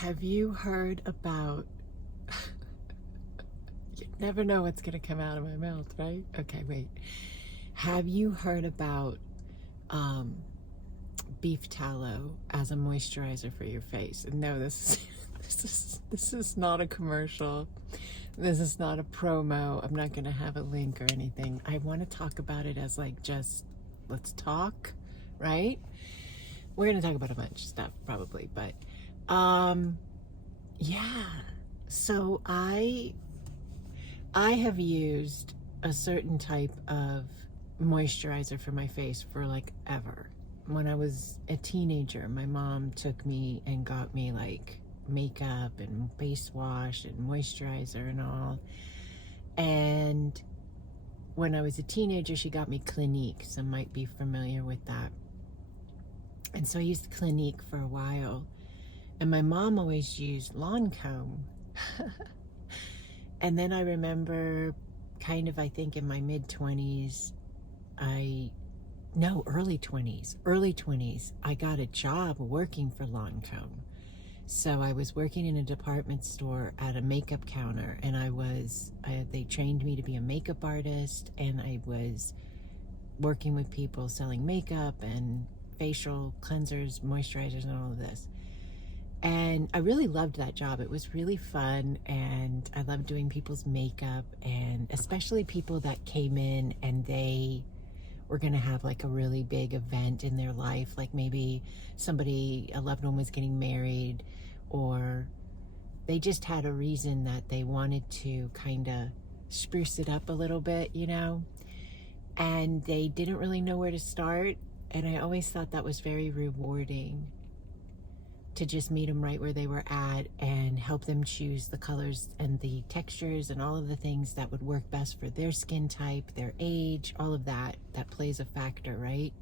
Have you heard about, you never know what's going to come out of my mouth, right? Okay, wait. Have you heard about beef tallow as a moisturizer for your face? And no, this is not a commercial. This is not a promo. I'm not going to have a link or anything. I want to talk about it as like just let's talk, right? We're going to talk about a bunch of stuff probably, but yeah. So I have used a certain type of moisturizer for my face for like ever. When I was a teenager, my mom took me and got me like makeup and face wash and moisturizer and all. And when I was a teenager, she got me Clinique. Some might be familiar with that. And so I used Clinique for a while. And my mom always used Lancome. And then I remember kind of, I think in my mid-20s, early 20s, I got a job working for Lancome. So I was working in a department store at a makeup counter, and they trained me to be a makeup artist, and I was working with people selling makeup and facial cleansers, moisturizers, and all of this. And I really loved that job. It was really fun, and I loved doing people's makeup, and especially people that came in and they were going to have like a really big event in their life, like maybe a loved one was getting married, or they just had a reason that they wanted to kind of spruce it up a little bit, you know, and they didn't really know where to start. And I always thought that was very rewarding, to just meet them right where they were at and help them choose the colors and the textures and all of the things that would work best for their skin type, their age, all of that plays a factor, right?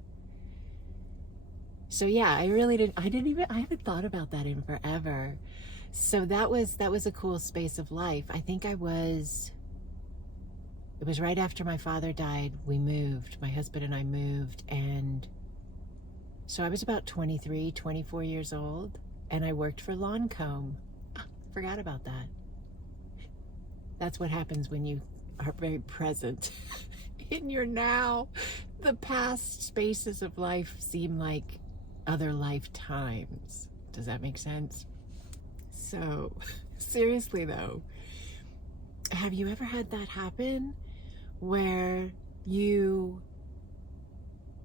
So yeah, I haven't thought about that in forever. So that was a cool space of life. I think it was right after my father died, we moved, my husband and I moved, and so I was about 23, 24 years old, and I worked for Lancome. Forgot about that. That's what happens when you are very present in your now. The past spaces of life seem like other lifetimes. Does that make sense? So, seriously though, have you ever had that happen where you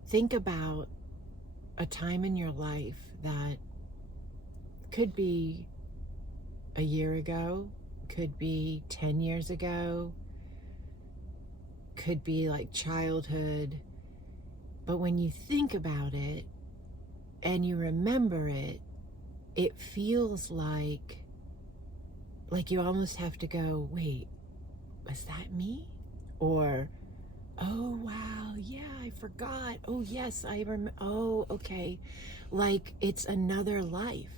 think about a time in your life that could be a year ago, could be 10 years ago, could be like childhood, but when you think about it and you remember it, it feels like you almost have to go, wait, was that me? Or, oh wow, yeah, I forgot. Oh yes, I remember. Oh, okay. Like it's another life.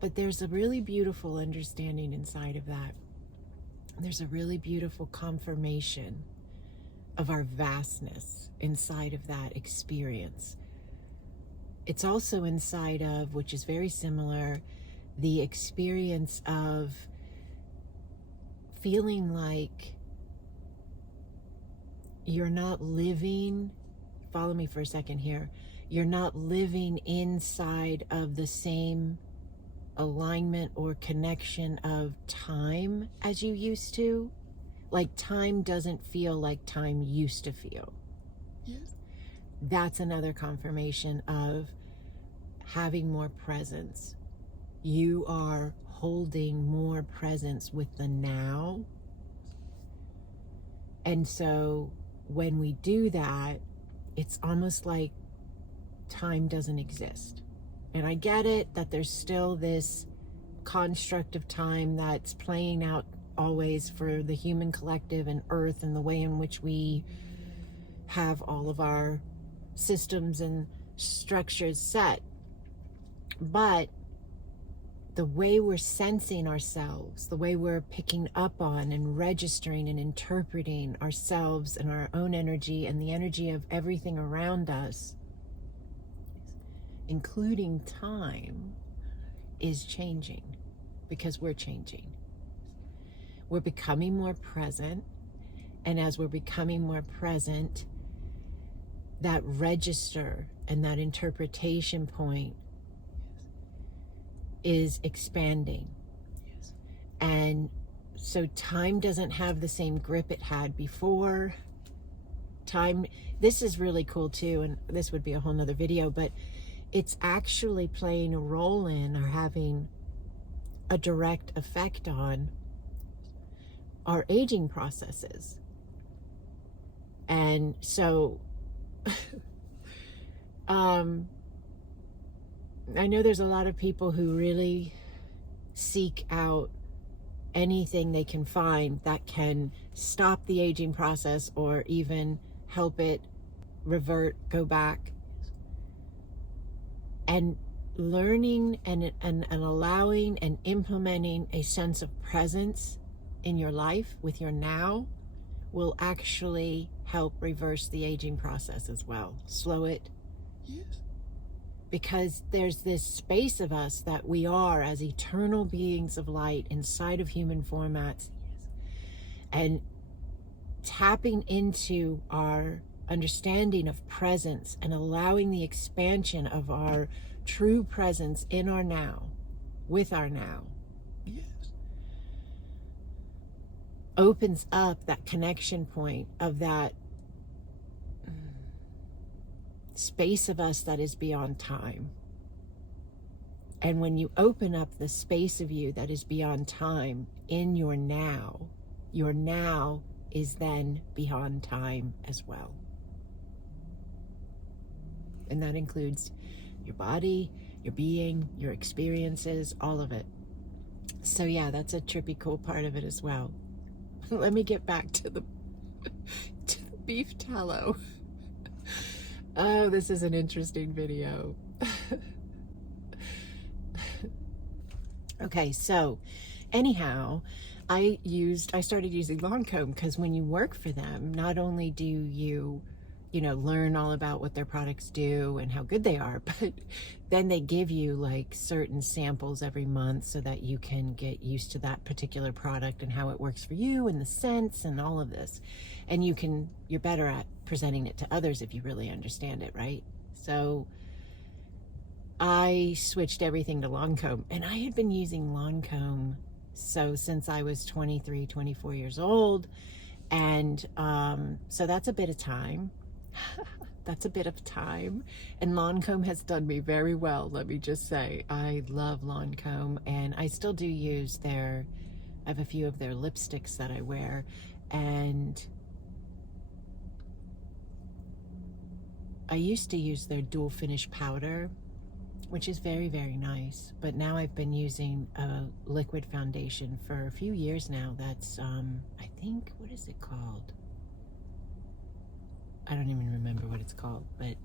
But there's a really beautiful understanding inside of that. There's a really beautiful confirmation of our vastness inside of that experience. It's also inside of, which is very similar, the experience of feeling like you're not living, follow me for a second here, you're not living inside of the same alignment or connection of time as you used to. Like time doesn't feel like time used to feel. Yes. That's another confirmation of having more presence. You are holding more presence with the now. And so when we do that, it's almost like time doesn't exist. And I get it that there's still this construct of time that's playing out always for the human collective and Earth, and the way in which we have all of our systems and structures set. But the way we're sensing ourselves, the way we're picking up on and registering and interpreting ourselves and our own energy and the energy of everything around us, including time, is changing because we're changing. We're becoming more present. And as we're becoming more present, that register and that interpretation point is expanding. Yes. And so time doesn't have the same grip it had before. Time, this is really cool too, and this would be a whole nother video, but it's actually playing a role in or having a direct effect on our aging processes. And so I know there's a lot of people who really seek out anything they can find that can stop the aging process or even help it revert, go back. And learning and allowing and implementing a sense of presence in your life with your now will actually help reverse the aging process as well. Slow it. Yes. Because there's this space of us that we are as eternal beings of light inside of human formats. And tapping into our understanding of presence and allowing the expansion of our true presence in our now, with our now, Yes. opens up that connection point of that space of us that is beyond time. And when you open up the space of you that is beyond time in your now is then beyond time as well. And that includes your body, your being, your experiences, all of it. So yeah, that's a trippy cool part of it as well. Let me get back to the beef tallow. Oh, this is an interesting video. Okay, so anyhow, I started using Lancome because when you work for them, not only do you learn all about what their products do and how good they are, but then they give you like certain samples every month so that you can get used to that particular product and how it works for you and the scents and all of this. And you're better at presenting it to others if you really understand it, right? So I switched everything to Lancome, and I had been using Lancome since I was 23, 24 years old. And so that's a bit of time. That's a bit of time. And Lancome has done me very well, let me just say. I love Lancome, and I still do use I have a few of their lipsticks that I wear, and I used to use their dual finish powder, which is very, very nice. But now I've been using a liquid foundation for a few years now. That's, I think, what is it called? I don't even remember what it's called, but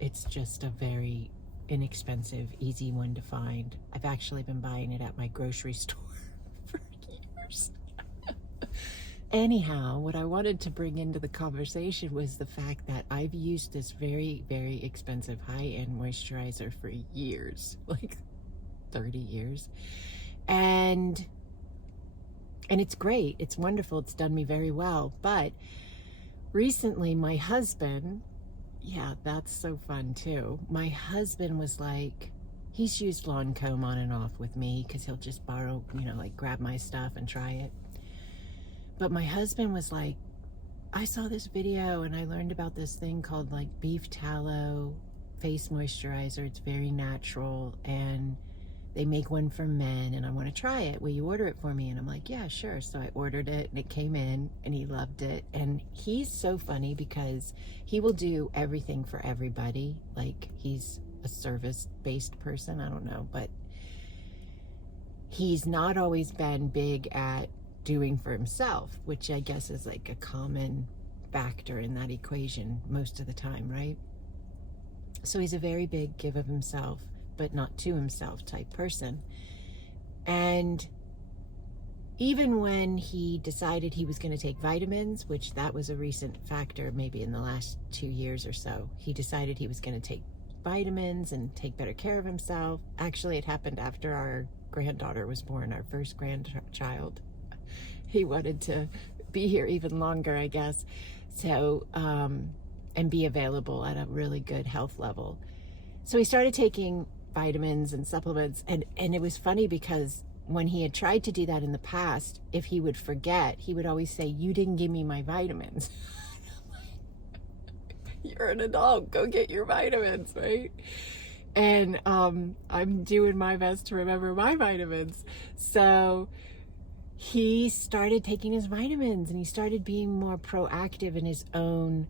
it's just a very inexpensive, easy one to find. I've actually been buying it at my grocery store for years. Anyhow, what I wanted to bring into the conversation was the fact that I've used this very, very expensive high-end moisturizer for years, like 30 years. And it's great. It's wonderful. It's done me very well. But recently, my husband, yeah, that's so fun too. My husband was like, he's used Lancome on and off with me because he'll just borrow, like grab my stuff and try it. But my husband was like, I saw this video and I learned about this thing called like beef tallow face moisturizer. It's very natural and they make one for men and I want to try it. Will you order it for me? And I'm like, yeah, sure. So I ordered it and it came in and he loved it. And he's so funny because he will do everything for everybody. Like he's a service-based person. I don't know, but he's not always been big at doing for himself, which I guess is like a common factor in that equation most of the time, right? So he's a very big give of himself, but not to himself type person. And even when he decided he was going to take vitamins, which that was a recent factor, maybe in the last 2 years or so, he decided he was going to take vitamins and take better care of himself. Actually, it happened after our granddaughter was born, our first grandchild. He wanted to be here even longer, I guess. So, and be available at a really good health level. So he started taking vitamins and supplements, and it was funny because when he had tried to do that in the past, if he would forget, he would always say, "You didn't give me my vitamins." You're an adult, go get your vitamins, right? And I'm doing my best to remember my vitamins. So he started taking his vitamins, and he started being more proactive in his own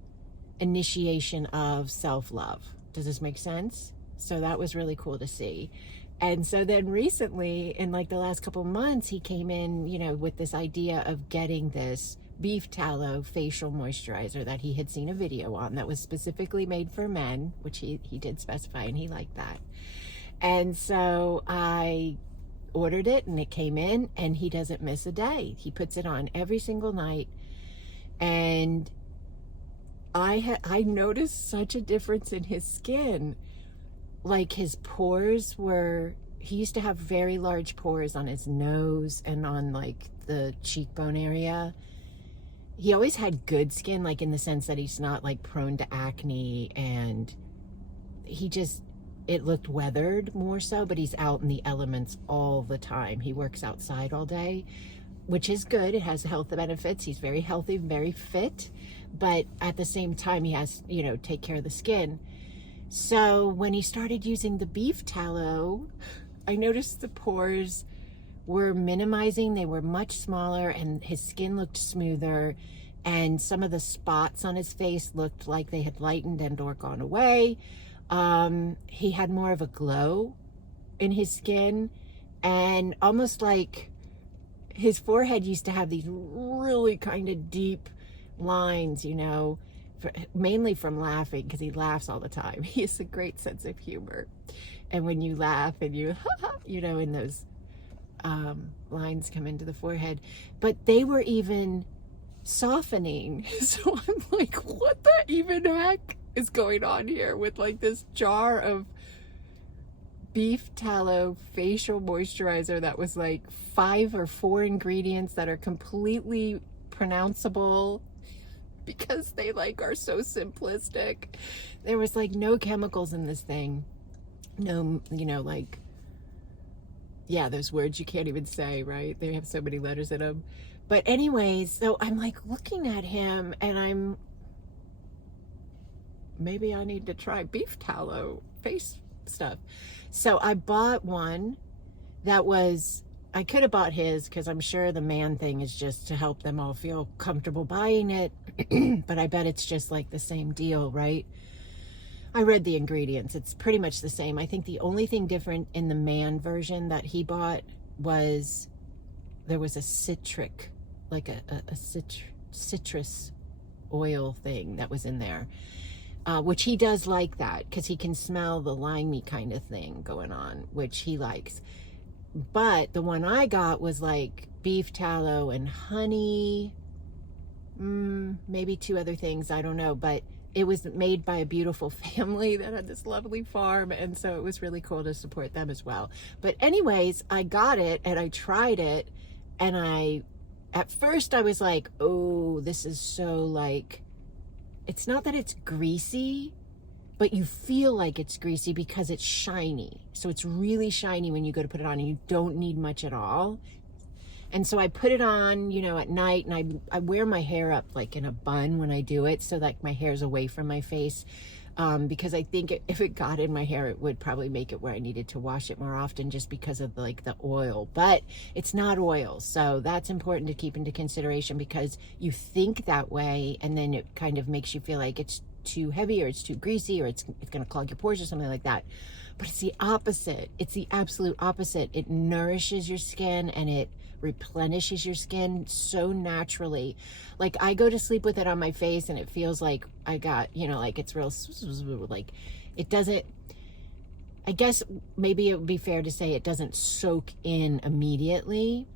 initiation of self-love. Does this make sense? So that was really cool to see. And so then recently, in like the last couple months, he came in, you know, with this idea of getting this beef tallow facial moisturizer that he had seen a video on that was specifically made for men, which he did specify, and he liked that. And so I ordered it, and it came in, and he doesn't miss a day. He puts it on every single night, and I noticed such a difference in his skin. Like his pores he used to have very large pores on his nose and on like the cheekbone area. He always had good skin, like in the sense that he's not like prone to acne, and it looked weathered more so, but he's out in the elements all the time. He works outside all day, which is good. It has health benefits. He's very healthy, very fit, but at the same time, he has, you know, take care of the skin. So when he started using the beef tallow, I noticed the pores were minimizing. They were much smaller, and his skin looked smoother, and some of the spots on his face looked like they had lightened and or gone away. He had more of a glow in his skin, and almost like his forehead used to have these really kind of deep lines, you know, mainly from laughing, because he laughs all the time. He has a great sense of humor, and when you laugh and you you know, and those lines come into the forehead, but they were even softening. So I'm like, what the even heck is going on here with like this jar of beef tallow facial moisturizer that was like 5 or 4 ingredients that are completely pronounceable because they like are so simplistic. There was like no chemicals in this thing. No, you know, like, yeah, those words you can't even say, right? They have so many letters in them. But anyways, so I'm like looking at him, and maybe I need to try beef tallow face stuff. So I bought one that was, I could have bought his, because I'm sure the man thing is just to help them all feel comfortable buying it. But I bet it's just like the same deal, right? I read the ingredients. It's pretty much the same. I think the only thing different in the man version that he bought was there was a citric, like a citrus oil thing that was in there, which he does like that because he can smell the limey kind of thing going on, which he likes. But the one I got was like beef tallow and honey, maybe 2 other things, I don't know, but it was made by a beautiful family that had this lovely farm, and so it was really cool to support them as well. But anyways, I got it and I tried it, and at first I was like, oh, this is so like, it's not that it's greasy, but you feel like it's greasy because it's shiny. So it's really shiny when you go to put it on, and you don't need much at all. And so I put it on, you know, at night, and I wear my hair up like in a bun when I do it, so like my hair's away from my face, because I think if it got in my hair, it would probably make it where I needed to wash it more often, just because of like the oil. But it's not oil, so that's important to keep into consideration, because you think that way, and then it kind of makes you feel like it's too heavy, or it's too greasy, or it's going to clog your pores or something like that. But it's the opposite. It's the absolute opposite. It nourishes your skin, and it replenishes your skin so naturally. Like, I go to sleep with it on my face, and it feels like I got, you know, like it's real, like it doesn't, I guess maybe it would be fair to say it doesn't soak in immediately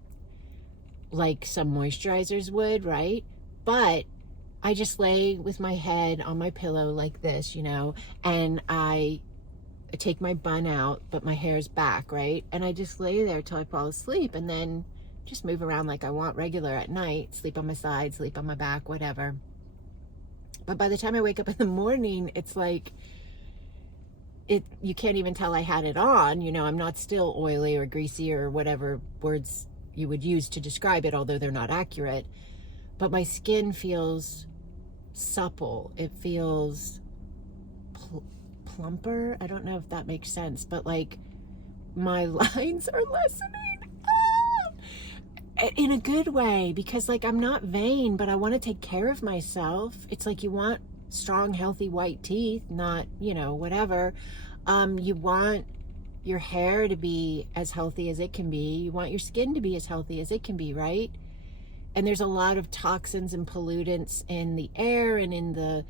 like some moisturizers would, right? But I just lay with my head on my pillow like this, you know, and I I take my bun out, but my hair's back, right? And I just lay there till I fall asleep, and then just move around like I want regular at night, sleep on my side, sleep on my back, whatever. But by the time I wake up in the morning, it's like, you can't even tell I had it on. You know, I'm not still oily or greasy or whatever words you would use to describe it, although they're not accurate. But my skin feels supple. It feels plumper. I don't know if that makes sense, but like my lines are lessening. In a good way, because like I'm not vain, but I want to take care of myself. It's like you want strong, healthy white teeth, not, you know, whatever. You want your hair to be as healthy as it can be. You want your skin to be as healthy as it can be, right? And there's a lot of toxins and pollutants in the air and in the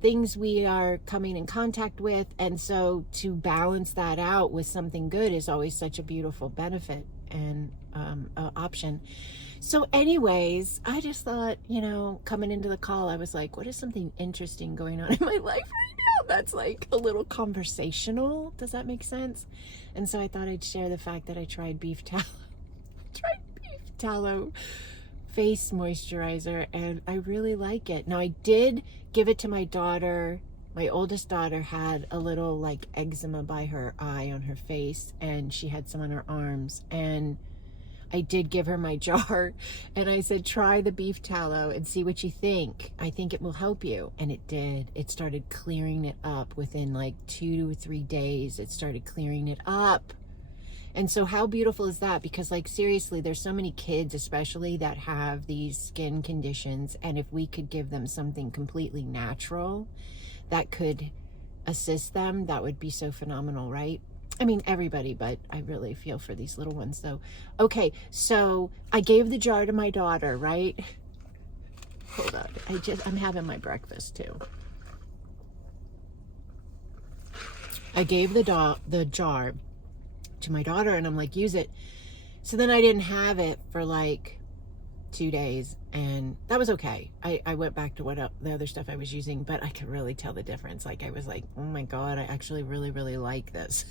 things we are coming in contact with. And so to balance that out with something good is always such a beautiful benefit and option. So anyways, I just thought, you know, coming into the call, I was like, what is something interesting going on in my life right now that's like a little conversational? Does that make sense? And so I thought I'd share the fact that I tried beef tallow face moisturizer, and I really like it. Now, I did give it to my daughter. My oldest daughter had a little like eczema by her eye on her face, and she had some on her arms, and I did give her my jar, and I said, try the beef tallow and see what you think. I think it will help you. And it did. It started clearing it up within like 2 to 3 days. It started clearing it up. And so how beautiful is that? Because like seriously, there's so many kids especially that have these skin conditions, and if we could give them something completely natural that could assist them, that would be so phenomenal, right? I mean, everybody, but I really feel for these little ones though. Okay, so I gave the jar to my daughter, right? Hold on, I'm having my breakfast too. I gave the jar to my daughter, and I'm like, use it. So then I didn't have it for like 2 days, and that was okay. I went back to the other stuff I was using, but I could really tell the difference. Like I was like, oh my God, I actually really, really like this.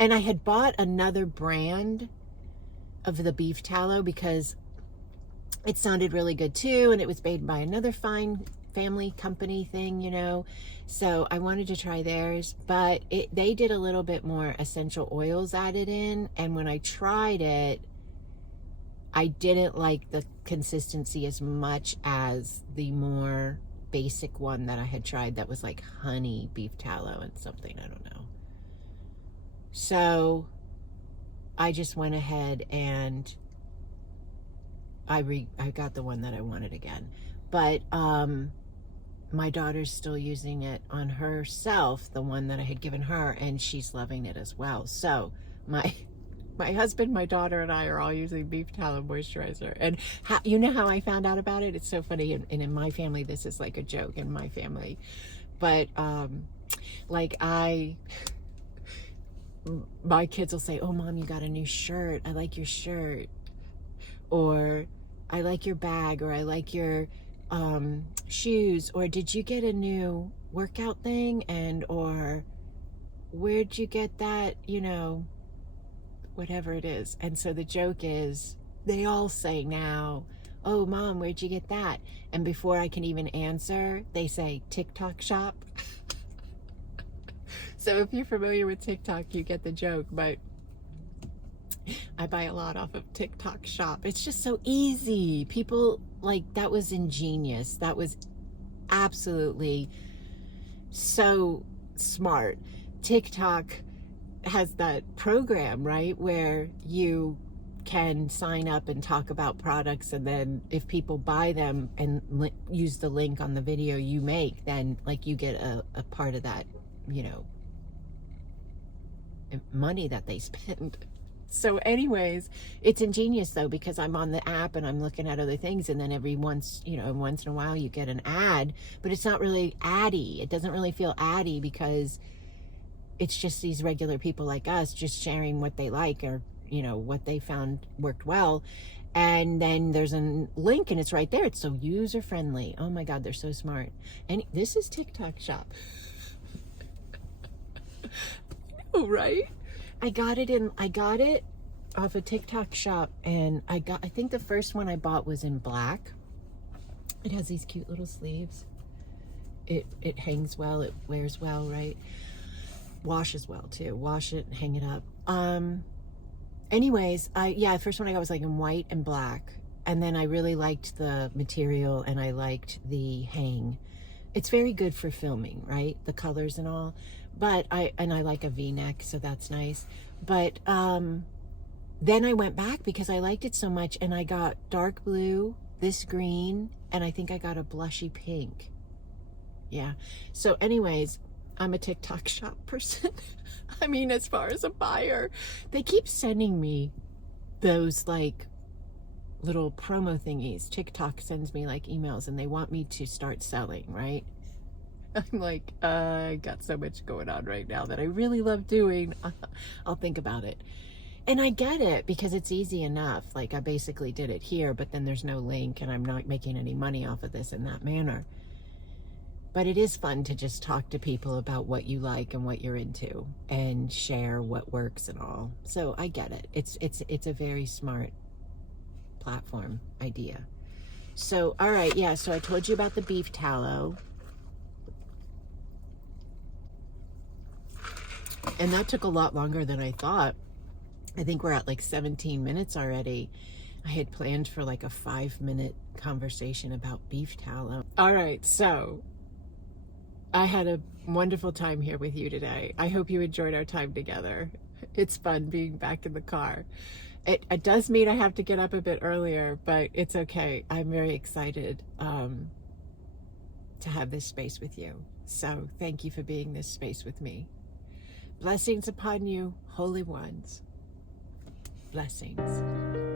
And I had bought another brand of the beef tallow because it sounded really good too, and it was made by another fine family company thing, you know. So I wanted to try theirs, but they did a little bit more essential oils added in, and when I tried it, I didn't like the consistency as much as the more basic one that I had tried that was like honey beef tallow and something, I don't know. So I just went ahead and I got the one that I wanted again. But my daughter's still using it on herself, the one that I had given her, and she's loving it as well. So my husband, my daughter, and I are all using beef tallow moisturizer. And you know how I found out about it? It's so funny. And in my family, this is like a joke in my family. But like my kids will say, oh, Mom, you got a new shirt. I like your shirt. Or I like your bag. Or I like your shoes. Or did you get a new workout thing? And or where'd you get that, you know, whatever it is. And so the joke is they all say now, oh, Mom, where'd you get that? And before I can even answer, they say TikTok shop. So if you're familiar with TikTok, you get the joke, but I buy a lot off of TikTok shop. It's just so easy. People, like, that was ingenious. That was absolutely so smart. TikTok has that program, right, where you can sign up and talk about products, and then if people buy them and use the link on the video you make, then like you get a part of that, you know, money that they spend. So anyways, it's ingenious though, because I'm on the app and I'm looking at other things, and then every once in a while you get an ad, but it's not really addy. It doesn't really feel addy because it's just these regular people like us just sharing what they like, or, you know, what they found worked well. And then there's a link and it's right there. It's so user friendly. Oh my God, they're so smart. And this is TikTok shop. Oh, right? I got it off a TikTok shop, and I think the first one I bought was in black. It has these cute little sleeves. It hangs well, it wears well, right? Washes well too. Wash it, hang it up. Anyways, the first one I got was like in white and black. And then I really liked the material and I liked the hang. It's very good for filming, right? The colors and all. But I like a V-neck, so that's nice. But then I went back because I liked it so much, and I got dark blue, this green, and I think I got a blushy pink. Yeah. So anyways, I'm a TikTok shop person. I mean, as far as a buyer, they keep sending me those like little promo thingies. TikTok sends me like emails and they want me to start selling, right? I'm like, I got so much going on right now that I really love doing. I'll think about it. And I get it because it's easy enough. Like I basically did it here, but then there's no link and I'm not making any money off of this in that manner. But it is fun to just talk to people about what you like and what you're into and share what works and all. So I get it. It's a very smart platform idea. So, all right. Yeah. So I told you about the beef tallow. And that took a lot longer than I thought. I think we're at like 17 minutes already. I had planned for like a 5-minute conversation about beef tallow. All right. So I had a wonderful time here with you today. I hope you enjoyed our time together. It's fun being back in the car. It does mean I have to get up a bit earlier, but it's okay. I'm very excited to have this space with you. So thank you for being this space with me. Blessings upon you, holy ones. Blessings.